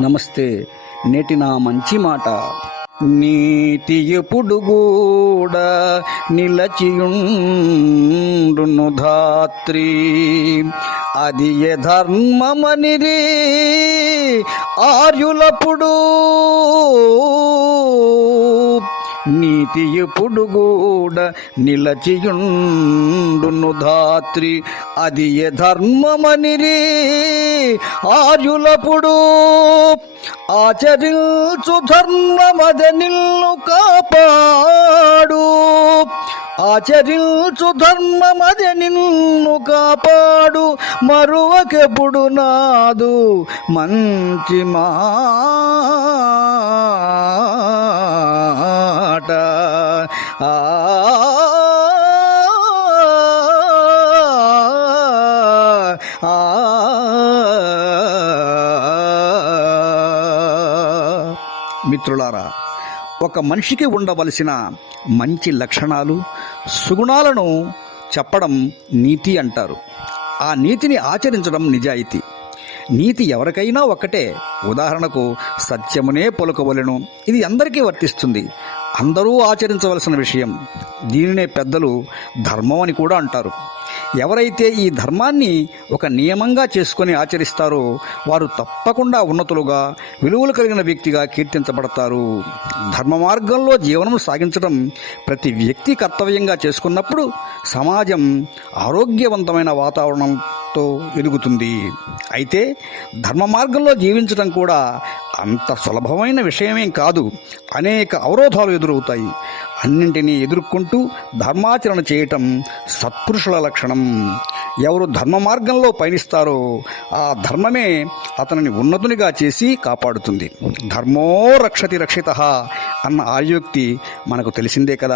నమస్తే. నేటి నా మంచి మాట. నీతి ఎప్పుడు కూడా నిలచియుండును ధాత్రి. అది ఏ ధర్మమనిరి ఆర్యులప్పుడు నీతి ఎప్పుడు కూడా నిలచియుండును ధాత్రి. అది ఏ ధర్మమనిరి ఆర్యులప్పుడు ఆచరించు ధర్మమద నిల్లు కాపాడు. ఆచరించు ధర్మమద నిన్ను కాపాడు. మరువకెప్పుడు నాదు మంచి మా మిత్రులారా ఒక మనిషికి ఉండవలసిన మంచి లక్షణాలు సుగుణాలను చెప్పడం నీతి అంటారు. ఆ నీతిని ఆచరించడం నిజాయితీ. నీతి ఎవరికైనా ఒక్కటే ఉదాహరణకు సత్యమునే పలుకవలెను. ఇది అందరికీ వర్తిస్తుంది. అందరూ ఆచరించవలసిన విషయం. దీనినే పెద్దలు ధర్మం అని కూడా అంటారు. ఎవరైతే ఈ ధర్మాన్ని ఒక నియమంగా చేసుకొని ఆచరిస్తారో వారు తప్పకుండా ఉన్నతులుగా విలువలు కలిగిన వ్యక్తిగా కీర్తించబడతారు. ధర్మ మార్గంలో జీవనం సాగించడం ప్రతి వ్యక్తి కర్తవ్యంగా చేసుకున్నప్పుడు సమాజం ఆరోగ్యవంతమైన వాతావరణం వాతావరణంతో ఎదుగుతుంది. అయితే ధర్మ మార్గంలో జీవించడం కూడా అంత సులభమైన విషయమేం కాదు. అనేక అవరోధాలు ఎదురవుతాయి. అన్నింటినీ ఎదుర్కొంటూ ధర్మాచరణ చేయటం సత్పురుషుల లక్షణం. ఎవరు ధర్మ మార్గంలో పయనిస్తారో ఆ ధర్మమే అతనిని ఉన్నతునిగా చేసి కాపాడుతుంది. ధర్మో రక్షతి రక్షిత అన్న ఆయుక్తి మనకు తెలిసిందే కదా.